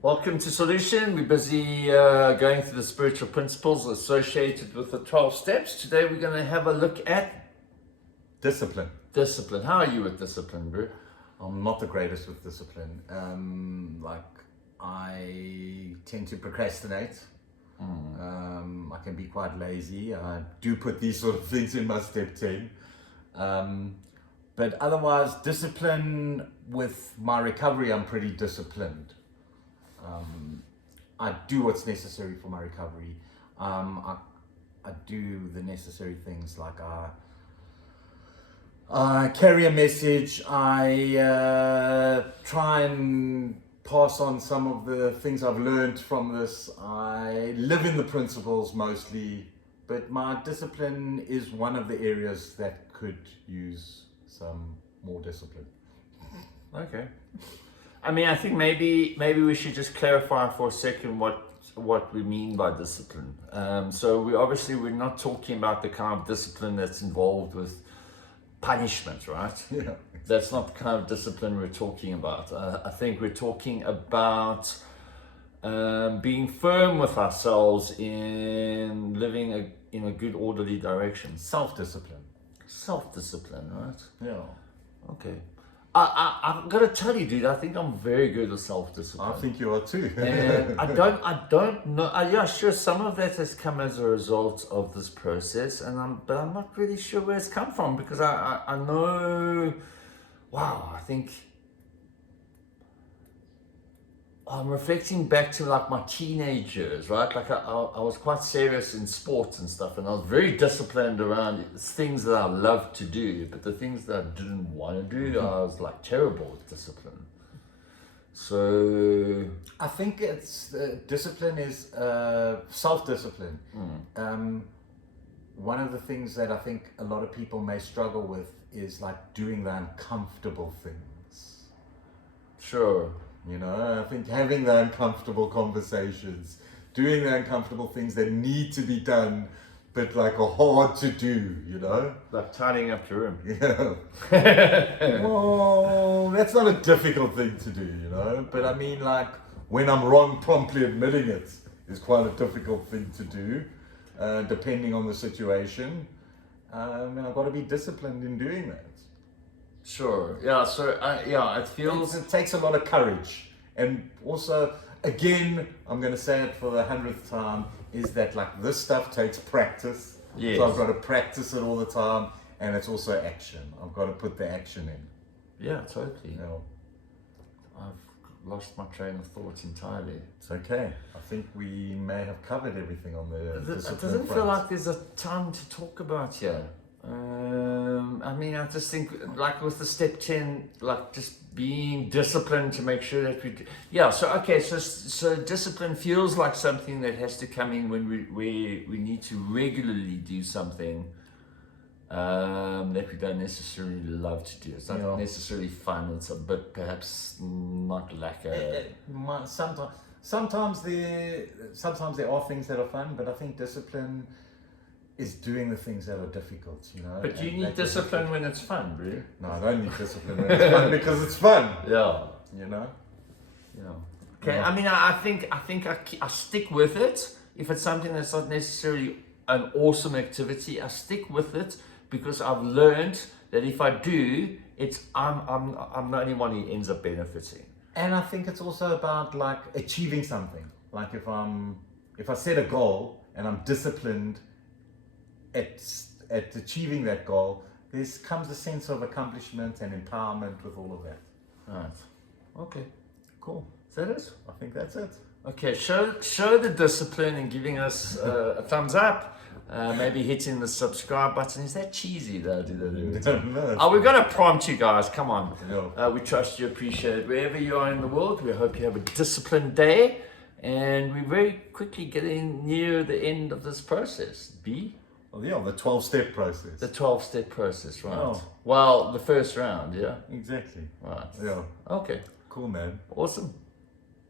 Welcome to Solution. We're busy going through the spiritual principles associated with the 12 steps. Today we're going to have a look at Discipline. discipline. How are you with discipline, bro? I'm not the greatest with discipline. I tend to procrastinate. I can be quite lazy. I do put these sort of things in my step 10. But otherwise, discipline with my recovery, I'm pretty disciplined. I do what's necessary for my recovery. I do the necessary things like I carry a message. I try and pass on some of the things I've learned from this. I live in the principles mostly, but my discipline is one of the areas that could use some more discipline. Okay. I mean, I think maybe we should just clarify for a second what we mean by discipline. So we're not talking about the kind of discipline that's involved with punishment, right? Yeah. That's not the kind of discipline we're talking about. I think we're talking about being firm with ourselves in living in a good, orderly direction. Self-discipline. Self-discipline, right? Yeah. Okay. I'm gonna tell you, dude. I think I'm very good with self-discipline. I think you are too. And I don't know. Yeah, sure. Some of that has come as a result of this process, but I'm not really sure where it's come from because I know. Wow, I think I'm reflecting back to like my teenage years, right? Like I was quite serious in sports and stuff, and I was very disciplined around things that I loved to do, but the things that I didn't want to do, I was like terrible with discipline. So I think it's discipline is self-discipline. One of the things that I think a lot of people may struggle with is like doing the uncomfortable things. sure. You know, I think having the uncomfortable conversations, doing the uncomfortable things that need to be done, but like are hard to do, you know? Like tidying up your room. Yeah. Well, that's not a difficult thing to do, you know? But I mean, like, when I'm wrong, promptly admitting it is quite a difficult thing to do, depending on the situation. And I've got to be disciplined in doing that. Sure. Yeah. So it feels. It takes a lot of courage. And also, again, I'm going to say it for the 100th time, is that like this stuff takes practice. Yes. So I've got to practice it all the time. And it's also action. I've got to put the action in. Yeah, totally. You know, I've lost my train of thought entirely. it's okay. I think we may have covered everything on the It discipline doesn't feel front. like there's a ton to talk about here. I mean, I just think, like with the step 10, like just being disciplined to make sure that we do. Yeah, so okay, so discipline feels like something that has to come in when we need to regularly do something that we don't necessarily love to do. It's not necessarily fun, it's a bit perhaps not like a. Sometimes there are things that are fun, but I think discipline is doing the things that are difficult, you know. But you need discipline when it's fun, bro. No, I don't need discipline when it's fun because it's fun. Yeah. You know. Yeah. Okay. Yeah. I mean, I think I stick with it. If it's something that's not necessarily an awesome activity, I stick with it because I've learned that if I do, I'm the only one who ends up benefiting. And I think it's also about like achieving something. Like if I set a goal and I'm disciplined at achieving that goal, there comes a sense of accomplishment and empowerment with all of that. Right. Okay. Cool. Is that it? I think that's it. Okay. Show the discipline and giving us a thumbs up. Maybe hitting the subscribe button. Is that cheesy though? Do that every time? No. Oh, we're gonna prompt you guys. Come on. Yeah. We trust you, appreciate it. Wherever you are in the world, we hope you have a disciplined day. And we're very quickly getting near the end of this process. Well, yeah, the 12-step process. The 12-step process, right? Oh. Well, the first round, yeah? Exactly. Right. Yeah. Okay. Cool, man. Awesome.